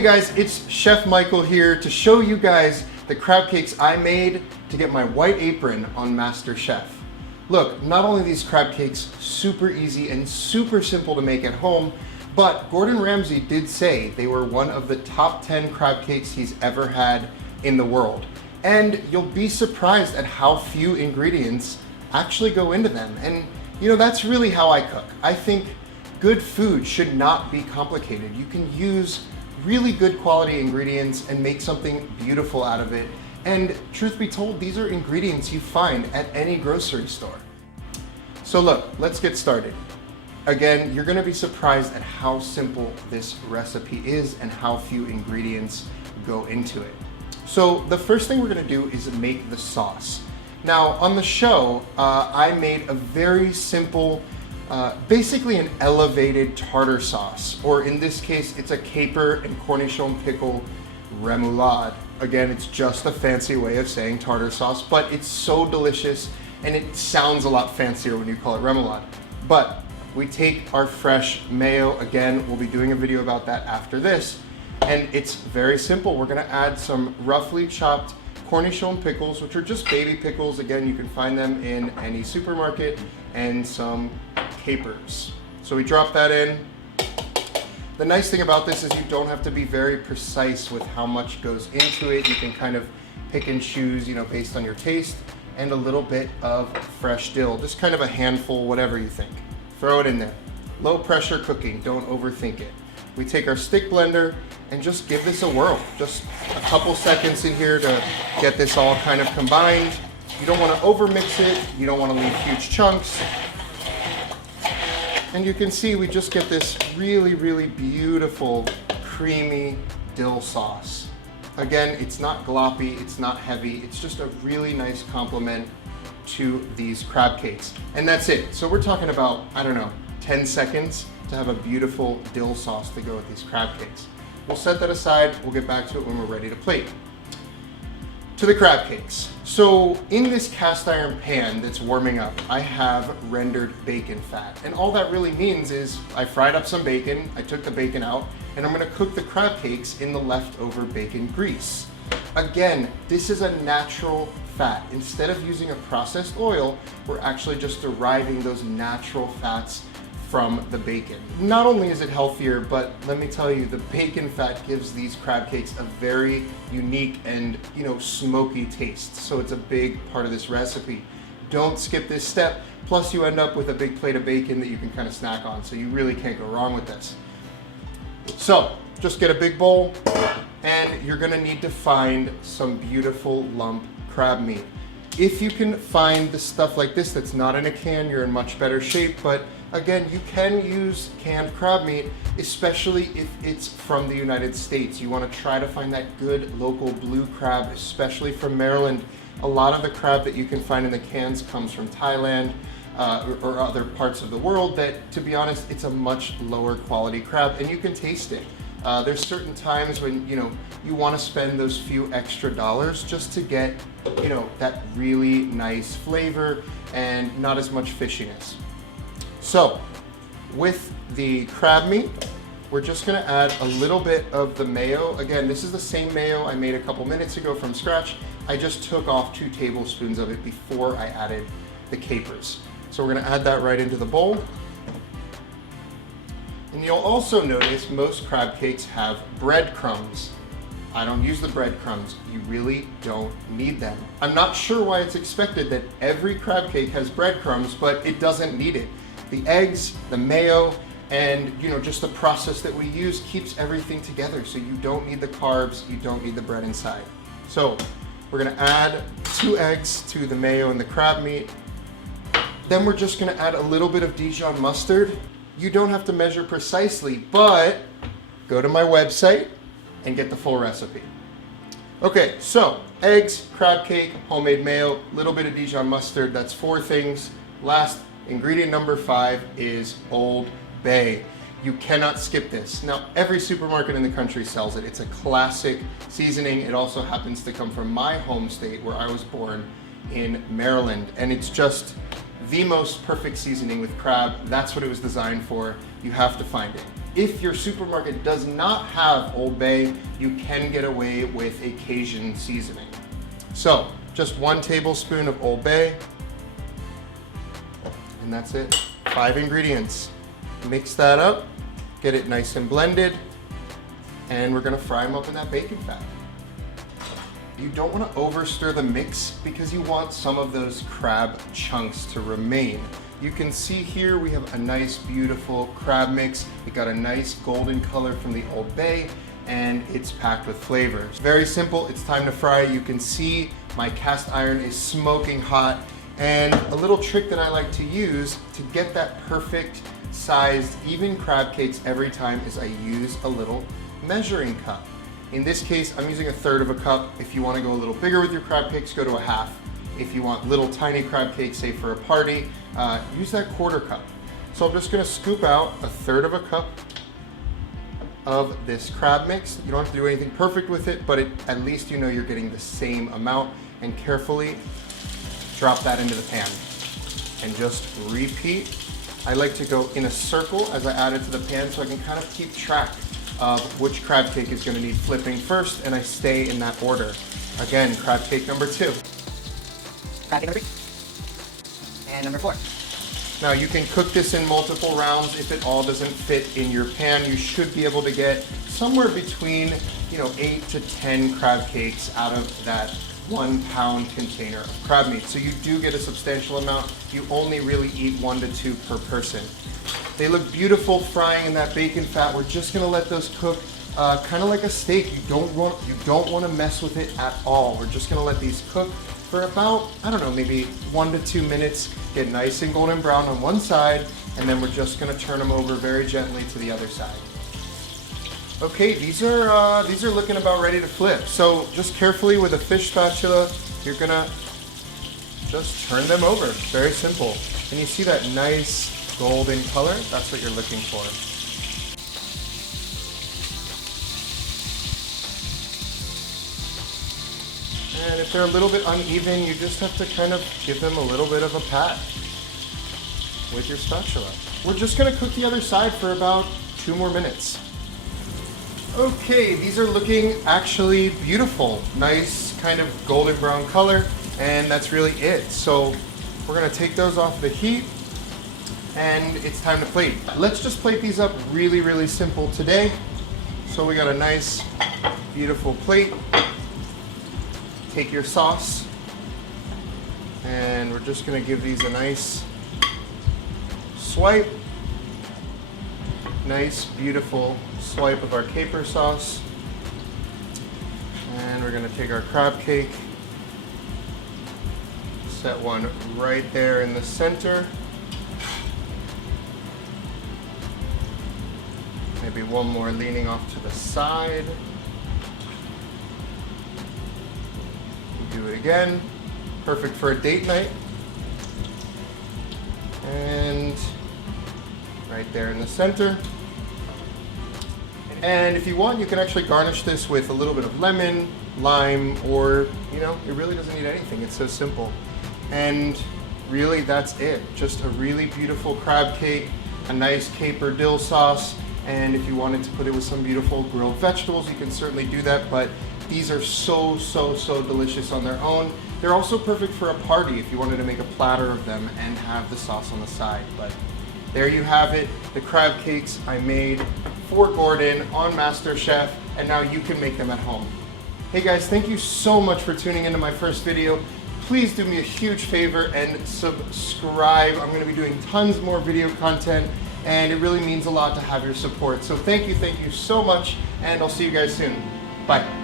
Hey guys, it's Chef Michael here to show you guys the crab cakes I made to get my white apron on MasterChef. Look, not only are these crab cakes super easy and super simple to make at home, but Gordon Ramsay did say they were one of the top 10 crab cakes he's ever had in the world. And you'll be surprised at how few ingredients actually go into them. And you know, that's really how I cook. I think good food should not be complicated. You can use really good quality ingredients and make something beautiful out of it. And truth be told, these are ingredients you find at any grocery store. So look, let's get started. Again, you're gonna be surprised at how simple this recipe is and how few ingredients go into it. So the first thing we're gonna do is make the sauce. Now on the show, I made a very simple, basically an elevated tartar sauce, or in this case, it's a caper and cornichon pickle remoulade. Again, it's just a fancy way of saying tartar sauce, but it's so delicious and it sounds a lot fancier when you call it remoulade. But we take our fresh mayo, again, we'll be doing a video about that after this, and it's very simple. We're gonna add some roughly chopped cornichon pickles, which are just baby pickles. Again, you can find them in any supermarket, and some capers. So we drop that in. The nice thing about this is you don't have to be very precise with how much goes into it. You can kind of pick and choose, you know, based on your taste, and a little bit of fresh dill, just kind of a handful, whatever you think. Throw it in there. Low pressure cooking, don't overthink it. We take our stick blender and just give this a whirl. Just a couple seconds in here to get this all kind of combined. You don't want to overmix it. You don't want to leave huge chunks. And you can see we just get this really, really beautiful, creamy dill sauce. Again, it's not gloppy, it's not heavy. It's just a really nice complement to these crab cakes. And that's it. So we're talking about, I don't know, 10 seconds to have a beautiful dill sauce to go with these crab cakes. We'll set that aside. We'll get back to it when we're ready to plate. To the crab cakes. So in this cast iron pan that's warming up, I have rendered bacon fat. And all that really means is I fried up some bacon, I took the bacon out, and I'm gonna cook the crab cakes in the leftover bacon grease. Again, this is a natural fat. Instead of using a processed oil, we're actually just deriving those natural fats from the bacon. Not only is it healthier, but let me tell you, the bacon fat gives these crab cakes a very unique and, you know, smoky taste. So it's a big part of this recipe. Don't skip this step. Plus you end up with a big plate of bacon that you can kind of snack on. So you really can't go wrong with this. So just get a big bowl, and you're gonna need to find some beautiful lump crab meat. If you can find the stuff like this that's not in a can, you're in much better shape. But again, you can use canned crab meat, especially if it's from the United States. You want to try to find that good local blue crab, especially from Maryland. A lot of the crab that you can find in the cans comes from Thailand or other parts of the world that, to be honest, it's a much lower quality crab, and you can taste it. There's certain times when, you know, you want to spend those few extra dollars just to get, you know, that really nice flavor and not as much fishiness. So with the crab meat, we're just gonna add a little bit of the mayo. Again, this is the same mayo I made a couple minutes ago from scratch. I just took off 2 tablespoons of it before I added the capers. So we're gonna add that right into the bowl. And you'll also notice most crab cakes have breadcrumbs. I don't use the breadcrumbs. You really don't need them. I'm not sure why it's expected that every crab cake has breadcrumbs, but it doesn't need it. The eggs, the mayo, and you know, just the process that we use keeps everything together. So you don't need the carbs, you don't need the bread inside. So we're gonna add 2 eggs to the mayo and the crab meat. Then we're just gonna add a little bit of Dijon mustard. You don't have to measure precisely, but go to my website and get the full recipe. Okay, so eggs, crab cake, homemade mayo, little bit of Dijon mustard, that's 4 things. Last ingredient number 5 is Old Bay. You cannot skip this. Now, every supermarket in the country sells it. It's a classic seasoning. It also happens to come from my home state where I was born in Maryland. And it's just the most perfect seasoning with crab. That's what it was designed for. You have to find it. If your supermarket does not have Old Bay, you can get away with a Cajun seasoning. So, just 1 tablespoon of Old Bay, and that's it. 5 ingredients. Mix that up, get it nice and blended, and we're gonna fry them up in that bacon fat. You don't want to over stir the mix because you want some of those crab chunks to remain. You can see here we have a nice beautiful crab mix. It got a nice golden color from the Old Bay and it's packed with flavors. Very simple, it's time to fry. You can see my cast iron is smoking hot, and a little trick that I like to use to get that perfect sized even crab cakes every time is I use a little measuring cup. In this case, I'm using 1/3 of a cup. If you want to go a little bigger with your crab cakes, go to 1/2. If you want little tiny crab cakes, say for a party, use that 1/4 cup. So I'm just going to scoop out 1/3 of a cup of this crab mix. You don't have to do anything perfect with it, but at least you know you're getting the same amount, and carefully drop that into the pan and just repeat. I like to go in a circle as I add it to the pan so I can kind of keep track of which crab cake is going to need flipping first, and I stay in that order. Again, crab cake number 2. Crab cake number 3. And number 4. Now you can cook this in multiple rounds. If it all doesn't fit in your pan, you should be able to get somewhere between 8 to 10 crab cakes out of that 1 pound container of crab meat. So you do get a substantial amount. You only really eat 1 to 2 per person. They look beautiful frying in that bacon fat. We're just gonna let those cook kind of like a steak. You don't want to mess with it at all. We're just gonna let these cook for about, I don't know, maybe 1 to 2 minutes. Get nice and golden brown on one side, and then we're just gonna turn them over very gently to the other side. Okay, these are looking about ready to flip. So just carefully with a fish spatula, you're gonna just turn them over. Very simple. And you see that nice golden color? That's what you're looking for. And if they're a little bit uneven, you just have to kind of give them a little bit of a pat with your spatula. We're just gonna cook the other side for about 2 more minutes. Okay, these are looking actually beautiful. Nice kind of golden brown color, and that's really it. So we're gonna take those off the heat, and it's time to plate. Let's just plate these up really, really simple today. So we got a nice, beautiful plate. Take your sauce, and we're just gonna give these a nice swipe. Nice, beautiful swipe of our caper sauce. And we're gonna take our crab cake, set one right there in the center. Maybe one more leaning off to the side. Do it again. Perfect for a date night. And right there in the center. And if you want, you can actually garnish this with a little bit of lemon, lime, or, it really doesn't need anything. It's so simple. And really, that's it. Just a really beautiful crab cake, a nice caper dill sauce, and if you wanted to put it with some beautiful grilled vegetables, you can certainly do that, but these are so, so, so delicious on their own. They're also perfect for a party if you wanted to make a platter of them and have the sauce on the side. But there you have it, the crab cakes I made for Gordon on MasterChef, and now you can make them at home. Hey guys, thank you so much for tuning into my first video. Please do me a huge favor and subscribe. I'm gonna be doing tons more video content, and it really means a lot to have your support. So thank you so much, and I'll see you guys soon. Bye.